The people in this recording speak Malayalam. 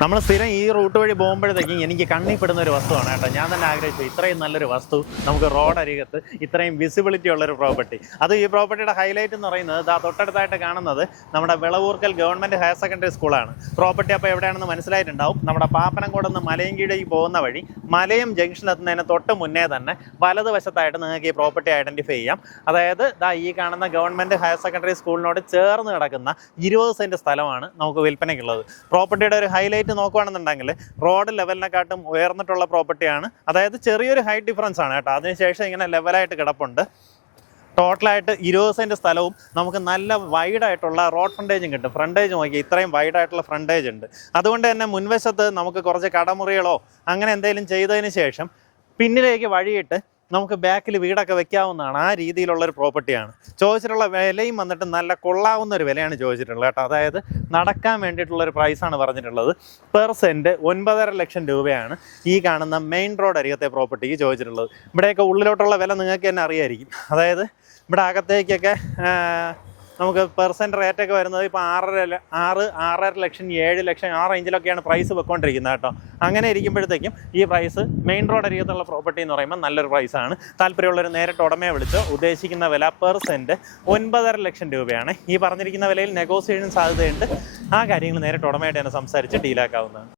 നമ്മൾ സ്ഥിരം ഈ റൂട്ട് വഴി പോകുമ്പോഴത്തേക്കും എനിക്ക് കണ്ണിൽ പെടുന്ന ഒരു വസ്തുവാണ് കേട്ടോ. ഞാൻ തന്നെ ആഗ്രഹിച്ചു ഇത്രയും നല്ലൊരു വസ്തു നമുക്ക് റോഡ് അരികത്ത് ഇത്രയും വിസിബിലിറ്റി ഉള്ളൊരു പ്രോപ്പർട്ടി അത് ഈ പ്രോപ്പർട്ടിയുടെ ഹൈലൈറ്റ് എന്ന് പറയുന്നത് ആ തൊട്ടടുത്തായിട്ട് കാണുന്നത് നമ്മുടെ വിളവൂർക്കൽ ഗവൺമെന്റ് ഹയർ സെക്കൻഡറി സ്കൂളാണ് പ്രോപ്പർട്ടി അപ്പോൾ എവിടെയാണെന്ന് മനസ്സിലായിട്ടുണ്ടാവും. നമ്മുടെ പാപ്പനംകോട് നിന്ന് മലയൻകീഴേക്ക് പോകുന്ന വഴി മലയം ജംഗ്ഷൻ എത്തുന്നതിന് തൊട്ട് മുന്നേ തന്നെ വലതുവശത്തായിട്ട് നിങ്ങൾക്ക് ഈ പ്രോപ്പർട്ടി ഐഡന്റിഫൈ ചെയ്യാം. അതായത് ദാ ഈ കാണുന്ന ഗവൺമെന്റ് ഹയർ സെക്കൻഡറി സ്കൂളിനോട് ചേർന്ന് കിടക്കുന്ന ഇരുപത് സെന്റ് സ്ഥലമാണ് നമുക്ക് വിൽപ്പനയ്ക്കുള്ളത്. പ്രോപ്പർട്ടിയുടെ ഒരു ഹൈലൈറ്റ് നോക്കുകയാണെന്നുണ്ടെങ്കിൽ റോഡ് ലെവലിനെക്കാട്ടും ഉയർന്നിട്ടുള്ള പ്രോപ്പർട്ടിയാണ് അതായത് ചെറിയൊരു ഹൈറ്റ് ഡിഫറൻസ് ആണ് കേട്ടോ. അതിനുശേഷം ഇങ്ങനെ ലെവലായിട്ട് കിടപ്പുണ്ട്. ടോട്ടലായിട്ട് ഇരുപത് സെന്റ് സ്ഥലവും നമുക്ക് നല്ല വൈഡായിട്ടുള്ള റോഡ് ഫ്രണ്ടേജും കിട്ടും. ഫ്രണ്ടേജ് നോക്കി ഇത്രയും വൈഡായിട്ടുള്ള ഫ്രണ്ടേജ് ഉണ്ട്. അതുകൊണ്ട് തന്നെ മുൻവശത്ത് നമുക്ക് കുറച്ച് കടമുറികളോ അങ്ങനെ എന്തെങ്കിലും ചെയ്തതിന് ശേഷം പിന്നിലേക്ക് വഴിയിട്ട് നമുക്ക് ബാക്കിൽ വീടൊക്കെ വെക്കാവുന്നതാണ്. ആ രീതിയിലുള്ള ഒരു പ്രോപ്പർട്ടിയാണ്. ചോദിച്ചിട്ടുള്ള വിലയും വന്നിട്ട് നല്ല കൊള്ളാവുന്ന ഒരു വിലയാണ് ചോദിച്ചിട്ടുള്ളത് കേട്ടോ. അതായത് നടക്കാൻ വേണ്ടിയിട്ടുള്ള ഒരു പ്രൈസാണ് പറഞ്ഞിട്ടുള്ളത്. പെർ സെന്റ് ഒൻപതര ലക്ഷം രൂപയാണ് ഈ കാണുന്ന മെയിൻ റോഡ് അരികത്തെ പ്രോപ്പർട്ടിക്ക് ചോദിച്ചിട്ടുള്ളത്. ഇവിടെയൊക്കെ ഉള്ളിലോട്ടുള്ള വില നിങ്ങൾക്ക് തന്നെ അറിയായിരിക്കും. അതായത് ഇവിടെ അകത്തേക്കൊക്കെ നമുക്ക് പെർസെന്റ് റേറ്റ് ഒക്കെ വരുന്നത് ഇപ്പോൾ ആറര ആറ് ആറര ലക്ഷം ഏഴ് ലക്ഷം ആ റേഞ്ചിലൊക്കെയാണ് പ്രൈസ് വെക്കൊണ്ടിരിക്കുന്നത് കേട്ടോ. അങ്ങനെ ഇരിക്കുമ്പോഴത്തേക്കും ഈ പ്രൈസ് മെയിൻ റോഡ് അരികത്തുള്ള പ്രോപ്പർട്ടി എന്ന് പറയുമ്പോൾ നല്ലൊരു പ്രൈസാണ് താല്പര്യമുള്ളവർ നേരിട്ട് ഉടമയെ വിളിച്ച് ഉദ്ദേശിക്കുന്ന വില പെർസെന്റ് ഒൻപതര ലക്ഷം രൂപയാണ്. ഈ പറഞ്ഞിരിക്കുന്ന വിലയിൽ നെഗോസിയേഷൻ സാധ്യതയുണ്ട്. ആ കാര്യങ്ങൾ നേരിട്ട് ഉടമയായിട്ട് തന്നെ സംസാരിച്ച് ഡീലാക്കാവുന്നതാണ്